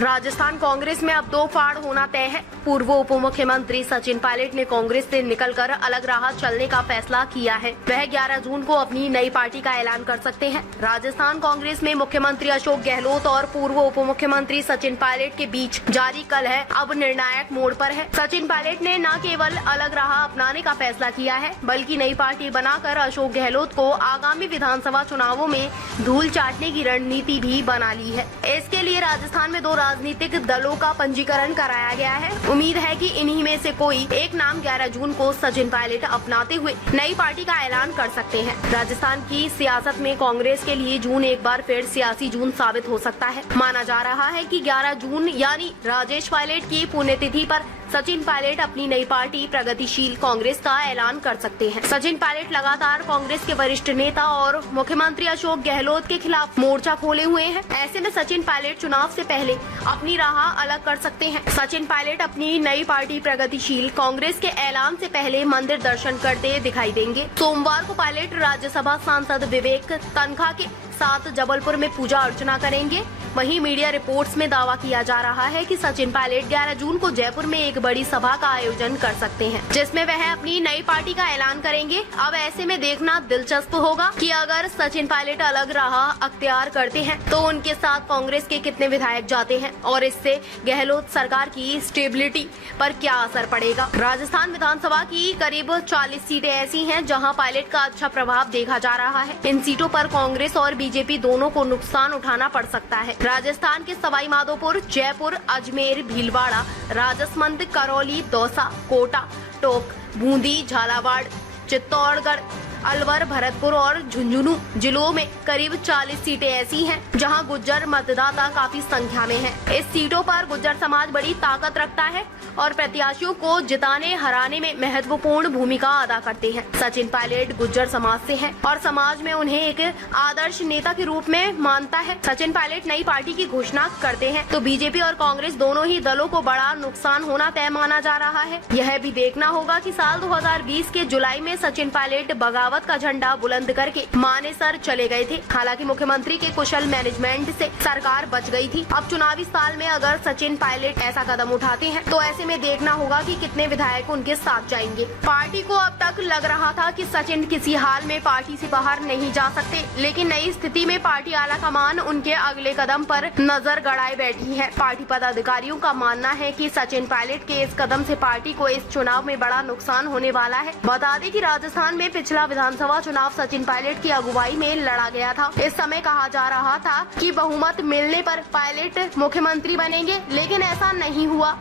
राजस्थान कांग्रेस में अब दो फाड़ होना तय है। पूर्व उप मुख्यमंत्री सचिन पायलट ने कांग्रेस से निकलकर अलग राह चलने का फैसला किया है। वह 11 जून को अपनी नई पार्टी का ऐलान कर सकते हैं। राजस्थान कांग्रेस में मुख्यमंत्री अशोक गहलोत और पूर्व उप मुख्यमंत्री सचिन पायलट के बीच जारी कलह अब निर्णायक मोड़ पर है। सचिन पायलट ने न केवल अलग राह अपनाने का फैसला किया है, बल्कि नई पार्टी बनाकर अशोक गहलोत को आगामी विधानसभा चुनावों में धूल चाटने की रणनीति भी बना ली है। इसके लिए राजस्थान में दो राजनीतिक दलों का पंजीकरण कराया गया है। उम्मीद है कि इन्हीं में से कोई एक नाम 11 जून को सचिन पायलट अपनाते हुए नई पार्टी का ऐलान कर सकते हैं। राजस्थान की सियासत में कांग्रेस के लिए जून एक बार फिर सियासी जून साबित हो सकता है। माना जा रहा है कि 11 जून यानी राजेश पायलट की पुण्यतिथि पर सचिन पायलट अपनी नई पार्टी प्रगतिशील कांग्रेस का ऐलान कर सकते हैं। सचिन पायलट लगातार कांग्रेस के वरिष्ठ नेता और मुख्यमंत्री अशोक गहलोत के खिलाफ मोर्चा खोले हुए हैं। ऐसे में सचिन पायलट चुनाव से पहले अपनी राह अलग कर सकते हैं। सचिन पायलट अपनी नई पार्टी प्रगतिशील कांग्रेस के ऐलान से पहले मंदिर दर्शन करते दिखाई देंगे। सोमवार को पायलट राज्यसभा सांसद विवेक तनखा के साथ जबलपुर में पूजा अर्चना करेंगे। वहीं मीडिया रिपोर्ट्स में दावा किया जा रहा है कि सचिन पायलट 11 जून को जयपुर में एक बड़ी सभा का आयोजन कर सकते हैं, जिसमें वह अपनी नई पार्टी का ऐलान करेंगे। अब ऐसे में देखना दिलचस्प होगा कि अगर सचिन पायलट अलग राह अख्तियार करते हैं तो उनके साथ कांग्रेस के कितने विधायक जाते हैं और इससे गहलोत सरकार की स्टेबिलिटी पर क्या असर पड़ेगा। राजस्थान विधानसभा की करीब 40 सीटें ऐसी हैं जहां पायलट का अच्छा प्रभाव देखा जा रहा है। इन सीटों पर कांग्रेस और बीजेपी दोनों को नुकसान उठाना पड़ सकता है। राजस्थान के सवाई माधोपुर, जयपुर, अजमेर, भीलवाड़ा, राजसमंद, करौली, दौसा, कोटा, टोंक, बूंदी, झालावाड़, चित्तौड़गढ़, अलवर, भरतपुर और झुंझुनू जिलों में करीब 40 सीटें ऐसी हैं जहां गुज्जर मतदाता काफी संख्या में हैं। इस सीटों पर गुज्जर समाज बड़ी ताकत रखता है और प्रत्याशियों को जिताने हराने में महत्वपूर्ण भूमिका अदा करते हैं। सचिन पायलट गुज्जर समाज से हैं और समाज में उन्हें एक आदर्श नेता के रूप में मानता है। सचिन पायलट नई पार्टी की घोषणा करते हैं तो बीजेपी और कांग्रेस दोनों ही दलों को बड़ा नुकसान होना तय माना जा रहा है। यह भी देखना होगा कि साल 2020 के जुलाई में सचिन पायलट बगावत का झंडा बुलंद करके मानेसर चले गए थे। हालांकि मुख्यमंत्री के कुशल मैनेजमेंट से सरकार बच गई थी। अब चुनावी साल में अगर सचिन पायलट ऐसा कदम उठाते हैं तो ऐसे में देखना होगा कि कितने विधायक उनके साथ जाएंगे। पार्टी को अब तक लग रहा था कि सचिन किसी हाल में पार्टी से बाहर नहीं जा सकते, लेकिन नई स्थिति में पार्टी आला कमान उनके अगले कदम पर नजर गड़ाए बैठी है। पार्टी पदाधिकारियों का मानना है कि सचिन पायलट के इस कदम से पार्टी को इस चुनाव में बड़ा नुकसान होने वाला है। बता दें कि राजस्थान में पिछला विधानसभा चुनाव सचिन पायलट की अगुवाई में लड़ा गया था। इस समय कहा जा रहा था कि बहुमत मिलने पर पायलट मुख्यमंत्री बनेंगे, लेकिन ऐसा नहीं हुआ।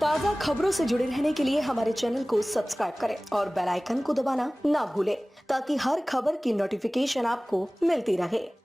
ताज़ा खबरों से जुड़े रहने के लिए हमारे चैनल को सब्सक्राइब करें और बेल आइकन को दबाना ना भूलें ताकि हर खबर की नोटिफिकेशन आपको मिलती रहे।